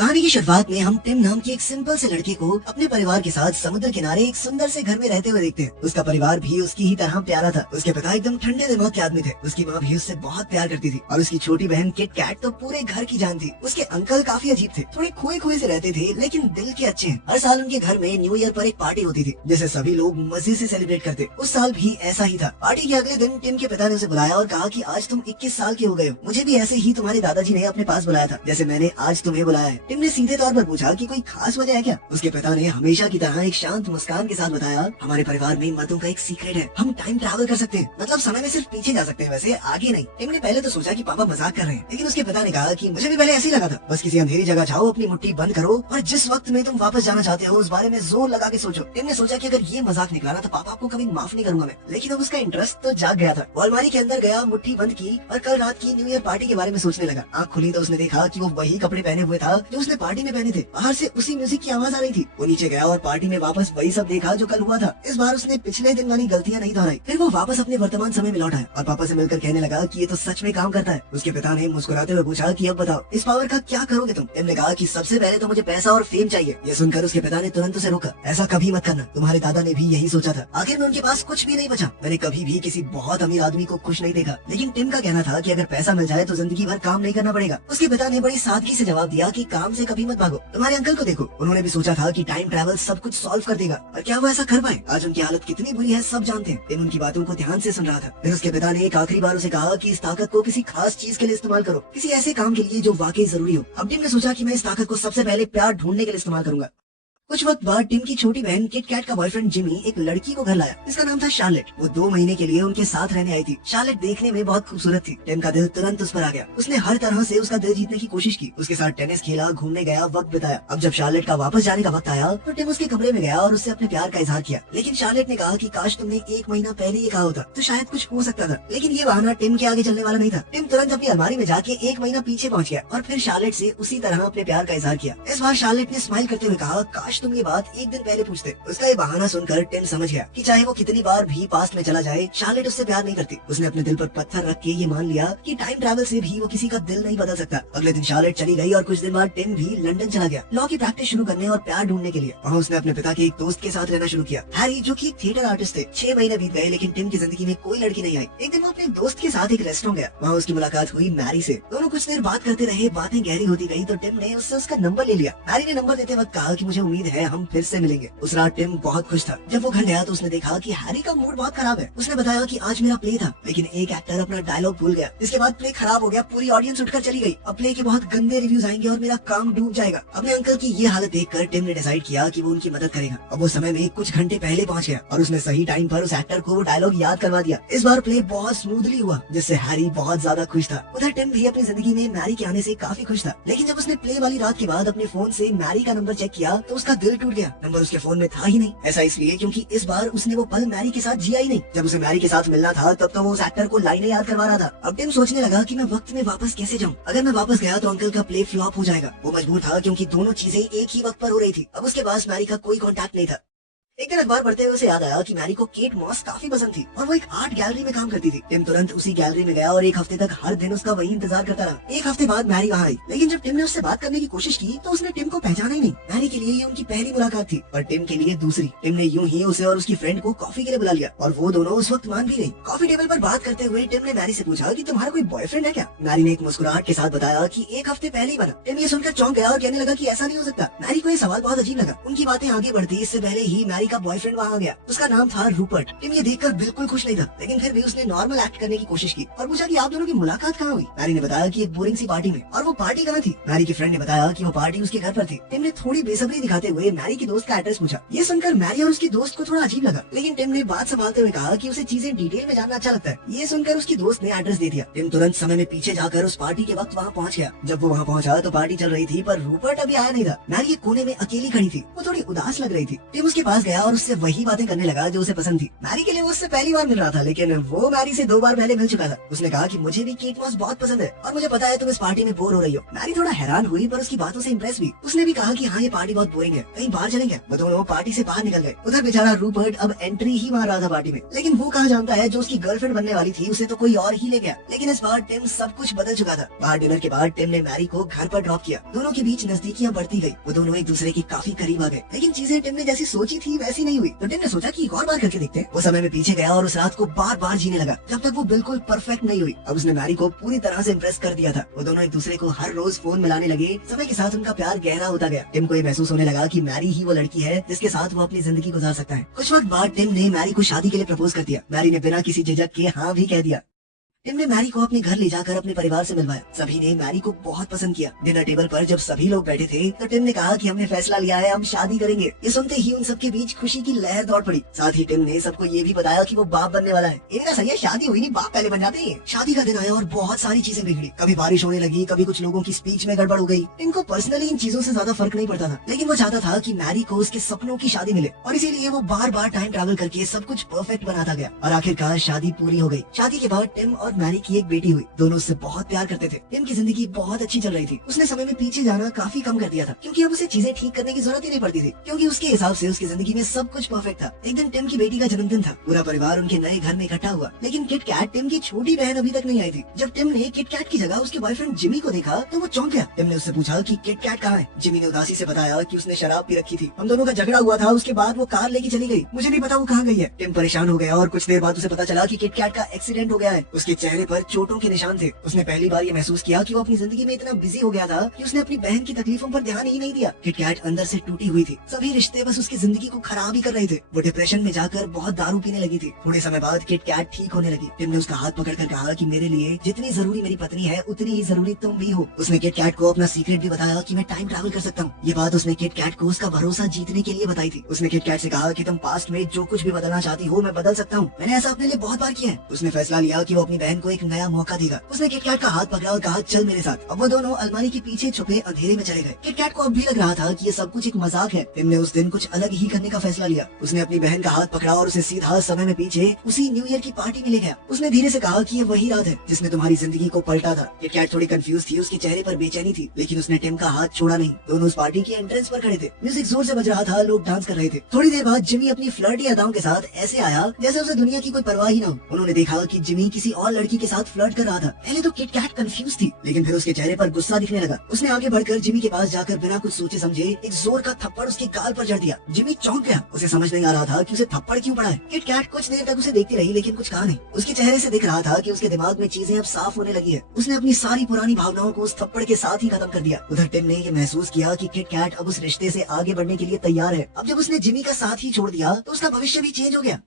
कहानी की शुरुआत में हम टिम नाम की एक सिंपल से लड़के को अपने परिवार के साथ समुद्र किनारे एक सुंदर से घर में रहते हुए देखते हैं। उसका परिवार भी उसकी ही तरह प्यारा था। उसके पिता एकदम ठंडे दिमाग के आदमी थे। उसकी माँ भी उससे बहुत प्यार करती थी और उसकी छोटी बहन किट कैट तो पूरे घर की जान थी। उसके अंकल काफी अजीब थे, थोड़े खोए खोए से रहते थे लेकिन दिल के अच्छे हैं। हर साल उनके घर में न्यू ईयर पर एक पार्टी होती थी जिसे सभी लोग मजे से सेलिब्रेट करते। उस साल भी ऐसा ही था। पार्टी के अगले दिन टिम के पिता ने उसे बुलाया और कहा कि आज तुम 21 साल के हो गए हो। मुझे भी ऐसे ही तुम्हारे दादाजी ने अपने पास बुलाया था जैसे मैंने आज तुम्हें बुलाया है। टिम ने सीधे तौर पर पूछा कि कोई खास वजह है क्या। उसके पिता ने हमेशा की तरह एक शांत मुस्कान के साथ बताया, हमारे परिवार में मर्दों का एक सीक्रेट है, हम टाइम ट्रैवल कर सकते हैं, मतलब समय में सिर्फ पीछे जा सकते हैं, वैसे आगे नहीं। टिम ने पहले तो सोचा कि पापा मजाक कर रहे हैं, लेकिन उसके पिता ने कहा कि मुझे भी पहले ऐसे ही लगा था। बस किसी अंधेरी जगह जाओ, अपनी मुट्ठी बंद करो और जिस वक्त में तुम वापस जाना चाहते हो उस बारे में जोर लगा के सोचो। टिम ने सोचा कि अगर ये मजाक निकला ना तो पापा आपको कभी माफ नहीं करूंगा मैं। लेकिन अब उसका इंटरेस्ट तो जाग गया था। वो अलमारी के अंदर गया, मुट्ठी बंद की और कल रात की न्यू ईयर पार्टी के बारे में सोचने लगा। आँख खुली तो उसने देखा कि वो वही कपड़े पहने हुए था जो उसने पार्टी में पहने थे। बाहर से उसी म्यूजिक की आवाज आ रही थी। वो नीचे गया और पार्टी में वापस वही सब देखा जो कल हुआ था। इस बार उसने पिछले दिन वाली गलतियां नहीं दोहराई। फिर वो वापस अपने वर्तमान समय में लौट आया और पापा से मिलकर कहने लगा कि ये तो सच में काम करता है। उसके पिता ने मुस्कुराते हुए पूछा कि अब बताओ इस पावर का क्या करोगे तुम। टिम ने कहा कि सबसे पहले तो मुझे पैसा और फेम चाहिए। ये सुनकर उसके पिता ने तुरंत उसे रोका। ऐसा कभी मत करना, तुम्हारे दादा ने भी यही सोचा था। आखिर में उनके पास कुछ भी नहीं बचा। मैंने कभी भी किसी बहुत अमीर आदमी को खुश नहीं देखा। लेकिन टिम का कहना था कि अगर पैसा मिल जाए तो जिंदगी भर काम नहीं करना पड़ेगा। उसके पिता ने बड़ी सादगी से जवाब दिया कि काम से कभी मत भागो। तुम्हारे अंकल को देखो, उन्होंने भी सोचा था कि टाइम ट्रैवल सब कुछ सॉल्व कर देगा, और क्या वो ऐसा कर पाए। आज उनकी हालत कितनी बुरी है सब जानते हैं। टिम उनकी बातों को ध्यान से सुन रहा था। फिर उसके पिता ने एक आखिरी बार उसे कहा कि इस ताकत को किसी खास चीज के लिए इस्तेमाल करो, किसी ऐसे काम के लिए जो वाकई जरूरी हो। अब टिम ने सोचा कि मैं इस ताकत को सबसे पहले प्यार ढूंढने के लिए इस्तेमाल करूंगा। कुछ वक्त बाद टिम की छोटी बहन किट कैट का बॉयफ्रेंड जिमी एक लड़की को घर लाया। इसका नाम था शार्लेट। वो 2 महीने के लिए उनके साथ रहने आई थी। शार्लेट देखने में बहुत खूबसूरत थी। टिम का दिल तुरंत उस पर आ गया। उसने हर तरह से उसका दिल जीतने की कोशिश की। उसके साथ टेनिस खेला, घूमने गया, वक्त बिताया। अब जब शार्लेट का वापस जाने का वक्त आया तो टिम उसके कमरे में गया और उससे अपने प्यार का इजहार किया। लेकिन शार्लेट ने कहा कि काश तुमने 1 महीना पहले ये कहा होता तो शायद कुछ हो सकता था। लेकिन ये बहाना टिम के आगे चलने वाला नहीं था। टिम तुरंत अपनी अलमारी में जाके 1 महीना पीछे पहुंच गया और फिर शार्लेट से उसी तरह अपने प्यार का इजहार किया। इस बार शार्लेट ने स्माइल करते हुए कहा, काश तुम ये बात एक दिन पहले पूछते। उसका ये बहाना सुनकर टिम समझ गया कि चाहे वो कितनी बार भी पास्ट में चला जाए, शार्लेट उससे प्यार नहीं करती। उसने अपने दिल पर पत्थर रख के ये मान लिया कि टाइम ट्रैवल से भी वो किसी का दिल नहीं बदल सकता। अगले दिन शार्लेट चली गई और कुछ दिन बाद टिम भी लंदन चला गया लॉ की प्रैक्टिस शुरू करने और प्यार ढूंढने के लिए। वहाँ उसने अपने पिता के एक दोस्त के साथ रहना शुरू किया, हैरी, जो कि थिएटर आर्टिस्ट थे। 6 महीने बीत गए लेकिन टिम की जिंदगी में कोई लड़की नहीं आई। एक दिन वो अपने दोस्त के साथ एक रेस्टोरेंट गया। वहाँ उसकी मुलाकात हुई मैरी से। दोनों कुछ देर बात करते रहे, बातें गहरी होती गई तो टिम ने उससे उसका नंबर ले लिया। हैरी ने नंबर देते वक्त कहा कि मुझे उम्मीद है हम फिर से मिलेंगे। उस रात टिम बहुत खुश था। जब वो घर गया तो उसने देखा कि हैरी का मूड बहुत खराब है। उसने बताया कि आज मेरा प्ले था लेकिन एक एक्टर अपना डायलॉग भूल गया। इसके बाद प्ले खराब हो गया, पूरी ऑडियंस उठकर चली गई। अब प्ले के बहुत गंदे रिव्यूज आएंगे और मेरा काम डूब जाएगा। अपने अंकल की ये हालत देखकर टिम ने डिसाइड किया कि वो उनकी मदद करेगा। अब वो समय में कुछ घंटे पहले पहुंच गया और उसने सही टाइम पर उस एक्टर को वो डायलॉग याद करवा दिया। इस बार प्ले बहुत स्मूथली हुआ जिससे हैरी बहुत ज्यादा खुश था। उधर टिम भी अपनी जिंदगी में मैरी के आने से काफी खुश था। लेकिन जब उसने प्ले वाली रात के बाद अपने फोन से मैरी का नंबर चेक किया तो उसका दिल टूट गया। नंबर उसके फोन में था ही नहीं। ऐसा इसलिए क्योंकि इस बार उसने वो पल मैरी के साथ जिया ही नहीं। जब उसे मैरी के साथ मिलना था तब तो वो उस एक्टर को लाइनें याद करवा रहा था। अब टिम सोचने लगा कि मैं वक्त में वापस कैसे जाऊं। अगर मैं वापस गया तो अंकल का प्ले फ्लॉप हो जाएगा। वो मजबूर था क्योंकि दोनों चीजें एक ही वक्त पर हो रही थी। अब उसके पास मैरी का कोई कॉन्टैक्ट नहीं था। एक दिन अखबार पढ़ते हुए उसे याद आया कि मैरी को केट मॉस काफी पसंद थी और वो एक आर्ट गैलरी में काम करती थी। टिम तुरंत उसी गैलरी में गया और 1 हफ्ते तक हर दिन उसका वही इंतजार करता रहा। 1 हफ्ते बाद मैरी वहाँ आई, लेकिन जब टिम ने उससे बात करने की कोशिश की तो उसने टिम को पहचाना ही नहीं। मैरी के लिए ये उनकी पहली मुलाकात थी और टिम के लिए दूसरी। टिम ने यूं ही उसे और उसकी फ्रेंड को कॉफी के लिए बुला लिया और वो दोनों उस वक्त मान भी गई। कॉफी टेबल पर बात करते हुए टिम ने मैरी से पूछा कि तुम्हारा कोई बॉयफ्रेंड है क्या। मैरी ने एक मुस्कुराहट के साथ बताया कि 1 हफ्ते पहले ही बना। टिम ये सुनकर चौंक गया और कहने लगा कि ऐसा नहीं हो सकता। मैरी को ये सवाल बहुत अजीब लगा। उनकी बातें आगे बढ़ती इससे पहले ही मैरी का बॉयफ्रेंड वहाँ आ गया। उसका नाम था रूपर्ट। टिम ये देखकर बिल्कुल खुश नहीं था, लेकिन फिर भी उसने नॉर्मल एक्ट करने की कोशिश की और पूछा कि आप दोनों की मुलाकात कहाँ हुई। मैरी ने बताया कि एक बोरिंग सी पार्टी में। और वो पार्टी कहाँ थी। मैरी की फ्रेंड ने बताया कि वो पार्टी उसके घर पर थी। टिम ने थोड़ी बेसब्री दिखाते हुए मैरी के दोस्त का एड्रेस पूछा। ये सुनकर मैरी और उसकी दोस्त को थोड़ा अजीब लगा, लेकिन टिम ने बात संभालते हुए कहा कि उसे चीजें डिटेल में जानना अच्छा लगता है। ये सुनकर उसकी दोस्त ने एड्रेस दे दिया। टिम तुरंत समय में पीछे जाकर उस पार्टी के वक्त वहाँ पहुँच गया। जब वो वहाँ पहुँचा तो पार्टी चल रही थी पर रूपर्ट अभी आया नहीं था। मैरी एक कोने में अकेली खड़ी थी। वो थोड़ी उदास लग रही थी। टिम उसके पास गया गया और उससे वही बातें करने लगा जो उसे पसंद थी। मैरी के लिए वो उससे पहली बार मिल रहा था, लेकिन वो मैरी से 2 बार पहले मिल चुका था। उसने कहा कि मुझे भी केट मॉस बहुत पसंद है और मुझे पता है तुम इस पार्टी में बोर हो रही हो। मैरी थोड़ा हैरान हुई पर उसकी बातों से इम्प्रेस हुई। उसने भी कहा कि हाँ ये पार्टी बहुत बोरिंग है, कहीं बाहर चलेंगे। वो दोनों पार्टी से बाहर निकल गए। उधर बेचारा रूपर्ट अब एंट्री ही मार रहा था पार्टी में, लेकिन वो कहाँ जानता है जो उसकी गर्लफ्रेंड बनने वाली थी उसे तो कोई और ही ले गया। लेकिन इस बार टिम सब कुछ बदल चुका था। बाहर डिनर के बाद टिम ने मैरी को घर पर ड्रॉप किया। दोनों के बीच नजदीकियां बढ़ती गई। वो दोनों एक दूसरे के काफी करीब आ गए, लेकिन चीजें टिम ने जैसी सोची थी वैसी नहीं हुई। तो टिम ने सोचा कि एक और बार करके देखते हैं। वो समय में पीछे गया और उस रात को बार बार जीने लगा जब तक वो बिल्कुल परफेक्ट नहीं हुई। अब उसने मैरी को पूरी तरह से इम्प्रेस कर दिया था। वो दोनों एक दूसरे को हर रोज फोन मिलाने लगे। समय के साथ उनका प्यार गहरा होता गया। टिम को ये महसूस होने लगा कि मैरी ही वो लड़की है जिसके साथ वो अपनी जिंदगी गुजार सकता है। कुछ वक्त बाद टिम ने मैरी को शादी के लिए प्रपोज कर दिया। मैरी ने बिना किसी झिझक के हाँ भी कह दिया। टिम ने मैरी को अपने घर ले जाकर अपने परिवार से मिलवाया। सभी ने मैरी को बहुत पसंद किया। डिनर टेबल पर जब सभी लोग बैठे थे तो टिम ने कहा कि हमने फैसला लिया है, हम शादी करेंगे। ये सुनते ही उन सबके बीच खुशी की लहर दौड़ पड़ी। साथ ही टिम ने सबको ये भी बताया कि वो बाप बनने वाला है। इनका सही है, शादी हुई नहीं, बाप पहले बन जाते हैं। शादी का दिन आया और बहुत सारी चीजें बिगड़ी। कभी बारिश होने लगी, कभी कुछ लोगों की स्पीच में गड़बड़ हो गई। टिम को पर्सनली इन चीजों से ज्यादा फर्क नहीं पड़ता था, लेकिन वो चाहता था कि मैरी को उसके सपनों की शादी मिले और इसीलिए वो बार बार टाइम ट्रैवल करके सब कुछ परफेक्ट बनाता गया। और आखिरकार शादी पूरी हो गई। शादी के बाद टिम और मैरी की एक बेटी हुई। दोनों उससे बहुत प्यार करते थे। टिम की जिंदगी बहुत अच्छी चल रही थी। उसने समय में पीछे जाना काफी कम कर दिया था, क्योंकि अब उसे चीजें ठीक करने की जरूरत ही नहीं पड़ती थी, क्योंकि उसके हिसाब से उसकी जिंदगी में सब कुछ परफेक्ट था। एक दिन टिम की बेटी का जन्मदिन था। पूरा परिवार उनके नए घर में इकट्ठा हुआ, लेकिन किट कैट टिम की छोटी बहन अभी तक नहीं आई थी। जब टिम ने किट कैट की जगह उसके बॉयफ्रेंड जिमी को देखा तो वो चौंक गया। टिम ने उससे पूछा कि किट कैट कहाँ है। जिमी ने उदासी से बताया कि उसने शराब पी रखी थी, हम दोनों का झगड़ा हुआ था, उसके बाद वो कार लेके चली गई, मुझे नहीं पता वो कहाँ गई है। टिम परेशान हो गया और कुछ देर बाद उसे पता चला कि किट कैट का एक्सीडेंट हो गया है। उसके चेहरे पर चोटों के निशान थे। उसने पहली बार ये महसूस किया कि वो अपनी जिंदगी में इतना बिजी हो गया था कि उसने अपनी बहन की तकलीफों पर ध्यान ही नहीं दिया। किट कैट अंदर से टूटी हुई थी। सभी रिश्ते बस उसकी जिंदगी को खराब ही कर रहे थे। वो डिप्रेशन में जाकर बहुत दारू पीने लगी थी। थोड़े समय बाद किट कैट ठीक होने लगी। टिम ने उसका हाथ पकड़कर कहा कि मेरे लिए जितनी जरूरी मेरी पत्नी है उतनी ही जरूरी तुम भी हो। उसने किट कैट को अपना सीक्रेट भी बताया कि मैं टाइम ट्रैवल कर सकता हूँ। ये बात उसने किट कैट को उसका भरोसा जीतने के लिए बताई थी। उसने किट कैट से कहा कि तुम पास्ट में जो कुछ भी बदलना चाहती हो मैं बदल सकता हूँ, मैंने ऐसा अपने लिए बहुत बार किया है। उसने फैसला लिया कि वो अपनी बहन को एक नया मौका देगा। उसने किट कैट का हाथ पकड़ा और कहा चल मेरे साथ। अब वो दोनों अलमारी के पीछे छुपे अंधेरे में चले गए। किट कैट को अब भी लग रहा था कि ये सब कुछ एक मजाक है। टिम ने उस दिन कुछ अलग ही करने का फैसला लिया। उसने अपनी बहन का हाथ पकड़ा और उसे सीधा समय में पीछे उसी न्यू ईयर की पार्टी में ले गया। उसने धीरे से कहा कि ये वही रात है जिसने तुम्हारी जिंदगी को पलटा था। किट कैट थोड़ी कंफ्यूज थी, उसके चेहरे पर बेचैनी थी, लेकिन उसने टिम का हाथ छोड़ा नहीं। दोनों उस पार्टी के एंट्रेंस पर खड़े थे। म्यूजिक जोर से बज रहा था, लोग डांस कर रहे थे। थोड़ी देर बाद जिमी अपनी फ्लर्टी अदाओं के साथ ऐसे आया जैसे उसे दुनिया की कोई परवाह ही न हो। उन्होंने देखा कि जिमी किसी और लड़की के साथ फ्लर्ट कर रहा था। पहले तो किट कैट कंफ्यूज थी, लेकिन फिर उसके चेहरे पर गुस्सा दिखने लगा। उसने आगे बढ़कर जिमी के पास जाकर बिना कुछ सोचे समझे एक जोर का थप्पड़ उसके गाल पर जड़ दिया। जिमी चौंक गया। उसे समझ नहीं आ रहा था कि उसे थप्पड़ क्यों पड़ा है। किट कैट कुछ देर तक उसे देखती रही, लेकिन कुछ कहा नहीं। उसके चेहरे से दिख रहा था कि उसके दिमाग में चीजें अब साफ होने लगी है। उसने अपनी सारी पुरानी भावनाओं को उस थप्पड़ के साथ ही खत्म कर दिया। उधर टिम ने ये महसूस किया कि किट कैट अब उस रिश्ते से आगे बढ़ने के लिए तैयार है। अब जब उसने जिमी का साथ ही छोड़ दिया तो उसका भविष्य भी चेंज हो गया।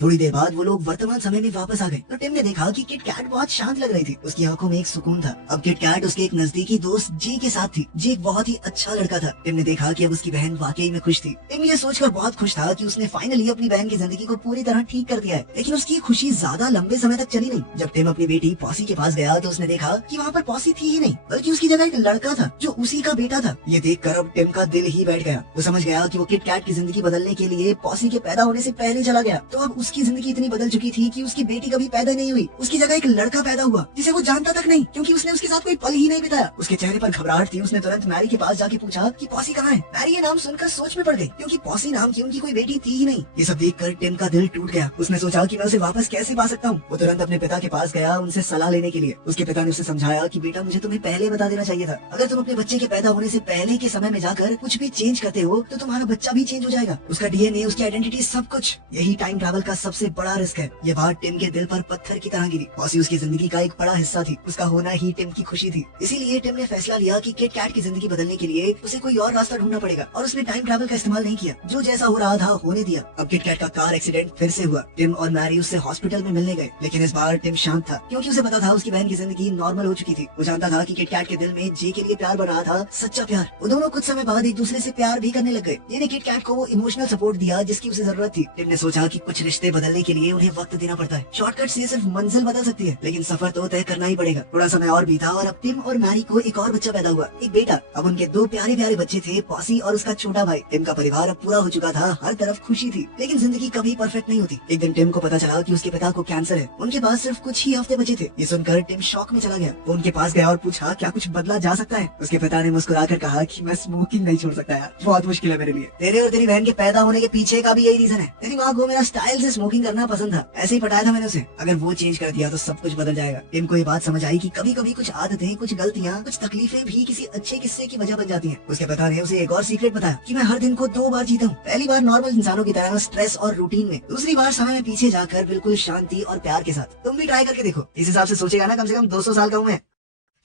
थोड़ी देर बाद वो लोग वर्तमान समय में वापस आ गए तो टिम ने देखा कि किट कैट बहुत शांत लग रही थी। उसकी आंखों में एक सुकून था। अब किट कैट उसके एक नजदीकी दोस्त जे के साथ थी। जे एक बहुत ही अच्छा लड़का था। टिम ने देखा कि अब उसकी बहन वाकई में खुश थी। टिम ये सोचकर बहुत खुश था कि उसने फाइनली अपनी बहन की जिंदगी को पूरी तरह ठीक कर दिया है। लेकिन उसकी खुशी ज्यादा लंबे समय तक चली नहीं। जब टिम अपनी बेटी पॉसी के पास गया तो उसने देखा कि वहाँ पर पॉसी थी ही नहीं, बल्कि उसकी जगह एक लड़का था जो उसी का बेटा था। ये देखकर अब टिम का दिल ही बैठ गया। वो समझ गया कि वो किट कैट की जिंदगी बदलने के लिए पॉसी के पैदा होने से पहले चला गया। तो अब उसकी जिंदगी इतनी बदल चुकी थी कि उसकी बेटी कभी पैदा नहीं हुई। उसकी जगह एक लड़का पैदा हुआ जिसे वो जानता तक नहीं, क्योंकि उसने उसके साथ कोई पल ही नहीं बिताया। उसके चेहरे पर घबराहट थी। उसने तुरंत मैरी के पास जाके पूछा कि पॉसी कहाँ है। मैरी ये नाम सुनकर सोच में पड़ गई, क्योंकि पॉसी नाम की उनकी कोई बेटी थी ही नहीं। ये सब देखकर टिम का दिल टूट गया। उसने सोचा कि मैं उसे वापस कैसे पा सकता हूँ। वो तुरंत अपने पिता के पास गया उनसे सलाह लेने के लिए। उसके पिता ने उसे समझाया कि बेटा मुझे तुम्हें पहले बता देना चाहिए था। अगर तुम अपने बच्चे के पैदा होने से पहले के समय में जाकर कुछ भी चेंज करते हो तो तुम्हारा बच्चा भी चेंज हो जाएगा। उसका डीएनए, उसकी आइडेंटिटी, सब कुछ। यही टाइम ट्रैवल का सबसे बड़ा रिस्क है। ये बात टिम के दिल पर पत्थर की तरह गिरी। पॉसी उसकी जिंदगी का एक बड़ा हिस्सा थी। उसका होना ही टिम की खुशी थी। इसीलिए टिम ने फैसला लिया कि किट कैट की जिंदगी बदलने के लिए उसे कोई और रास्ता ढूंढना पड़ेगा, और उसने टाइम ट्रैवल का इस्तेमाल नहीं किया। जो जैसा हो रहा था होने दिया। अब किट कैट का कार एक्सीडेंट फिर से हुआ। टिम और मैरी उससे हॉस्पिटल में मिलने गए, लेकिन इस बार टिम शांत था, क्योंकि उसे पता था उसकी बहन की जिंदगी नॉर्मल हो चुकी थी। वो जानता था कि किट कैट के दिल में जे के लिए प्यार बढ़ रहा था, सच्चा प्यार। वो दोनों कुछ समय बाद एक दूसरे से प्यार भी करने लग गए। ये किट कैट को वो इमोशनल सपोर्ट दिया जिसकी उसे जरूरत थी। टिम ने सोचा कि कुछ रिश्ते रास्ते बदलने के लिए उन्हें वक्त देना पड़ता है। शॉर्टकट से सिर्फ मंजिल बदल सकती है, लेकिन सफर तो तय करना ही पड़ेगा। थोड़ा समय और बीता और अब टिम और मैरी को एक और बच्चा पैदा हुआ, एक बेटा। अब उनके दो प्यारे प्यारे बच्चे थे, पॉसी और उसका छोटा भाई। टिम का परिवार अब पूरा हो चुका था, हर तरफ खुशी थी। लेकिन जिंदगी कभी परफेक्ट नहीं होती। एक दिन टिम को पता चला कि उसके पिता को कैंसर है। उनके पास सिर्फ कुछ ही हफ्ते बचे थे। ये सुनकर टिम शॉक में चला गया। वो उनके पास गया और पूछा, क्या कुछ बदला जा सकता है? उसके पिता ने मुस्कुराकर कहा कि मैं स्मोकिंग नहीं छोड़ सकता यार, बहुत मुश्किल है मेरे लिए। तेरे और तेरी बहन के पैदा होने के पीछे का भी यही रीजन है। तेरी माँ को मेरा स्टाइल से स्मोकिंग करना पसंद था, ऐसे ही पटाया था मैंने उसे। अगर वो चेंज कर दिया तो सब कुछ बदल जाएगा। टिम को ये बात समझ आई कि कभी कभी कुछ आदतें, कुछ गलतियाँ, कुछ तकलीफें भी किसी अच्छे किस्से की वजह बन जाती हैं। उसके पिता ने उसे एक और सीक्रेट बताया कि मैं हर दिन को 2 बार जीता हूँ। पहली बार नॉर्मल इंसानों की तरह स्ट्रेस और रूटीन में, दूसरी बार समय में पीछे जाकर बिल्कुल शांति और प्यार के साथ। तुम भी ट्राई करके देखो। इस हिसाब से सोचेगा ना, कम से कम 200 साल का हूँ मैं।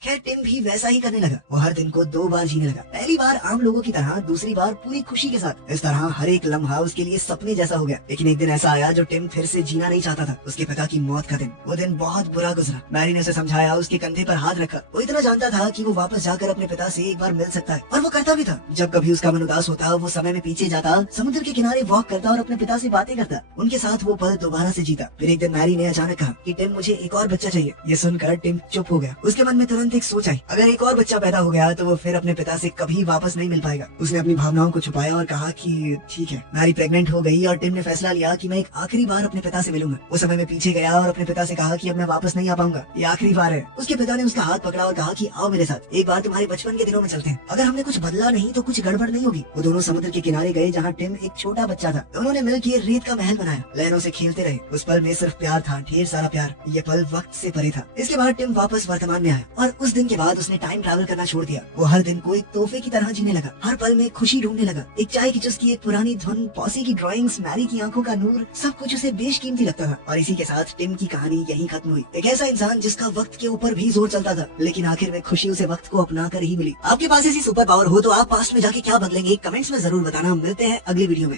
खैर टिम भी वैसा ही करने लगा। वो हर दिन को 2 बार जीने लगा। पहली बार आम लोगों की तरह, दूसरी बार पूरी खुशी के साथ। इस तरह हर एक लम्हा उसके लिए सपने जैसा हो गया। लेकिन एक दिन ऐसा आया जो टिम फिर से जीना नहीं चाहता था। उसके पिता की मौत का दिन। वो दिन बहुत बुरा गुजरा। मैरी ने उसे समझाया, उसके कंधे पर हाथ रखा। वो इतना जानता था कि वो वापस जाकर अपने पिता से एक बार मिल सकता है, और वो करता भी था। जब कभी उसका मन उदास होता, वो समय में पीछे जाता, समुद्र के किनारे वॉक करता और अपने पिता से बातें करता। उनके साथ वो पल दोबारा से जीता। फिर एक दिन मैरी ने अचानक कहा कि टिम, मुझे एक और बच्चा चाहिए। ये सुनकर टिम चुप हो गया। उसके मन में तुरंत एक सोच आई, अगर एक और बच्चा पैदा हो गया तो वो फिर अपने पिता से कभी वापस नहीं मिल पाएगा। उसने अपनी भावनाओं को छुपाया और कहा कि ठीक है। मैरी प्रेग्नेंट हो गई और टिम ने फैसला लिया कि मैं एक आखिरी बार अपने पिता से मिलूंगा। उस समय में पीछे गया और अपने पिता से कहा कि अब मैं वापस नहीं आ पाऊंगा, ये आखिरी बार है। उसके पिता ने उसका हाथ पकड़ा और कहा कि आओ मेरे साथ, एक बार तुम्हारे बचपन के दिनों में चलते हैं। अगर हमने कुछ बदला नहीं तो कुछ गड़बड़ नहीं होगी। वो दोनों समुद्र के किनारे गए जहाँ टिम एक छोटा बच्चा था। दोनों ने मिलकर रेत का महल बनाया, लहरों से खेलते रहे। उस पल में सिर्फ प्यार था, ढेर सारा प्यार। ये पल वक्त से परे था। इसके बाद टिम वापस वर्तमान में आया और उस दिन के बाद उसने टाइम ट्रैवल करना छोड़ दिया। वो हर दिन को एक तोहफे की तरह जीने लगा, हर पल में खुशी ढूंढने लगा। एक चाय की चुस्की, एक पुरानी धुन, पॉसी की ड्राइंग्स, मैरी की आंखों का नूर, सब कुछ उसे बेशकीमती लगता था। और इसी के साथ टिम की कहानी यहीं खत्म हुई। एक ऐसा इंसान जिसका वक्त के ऊपर भी जोर चलता था, लेकिन आखिर में खुशी उसे वक्त को अपना कर ही मिली। आपके पास ऐसी सुपर पावर हो तो आप पास्ट में जाके क्या बदलेंगे, कमेंट्स में जरूर बताना। मिलते हैं अगली वीडियो में।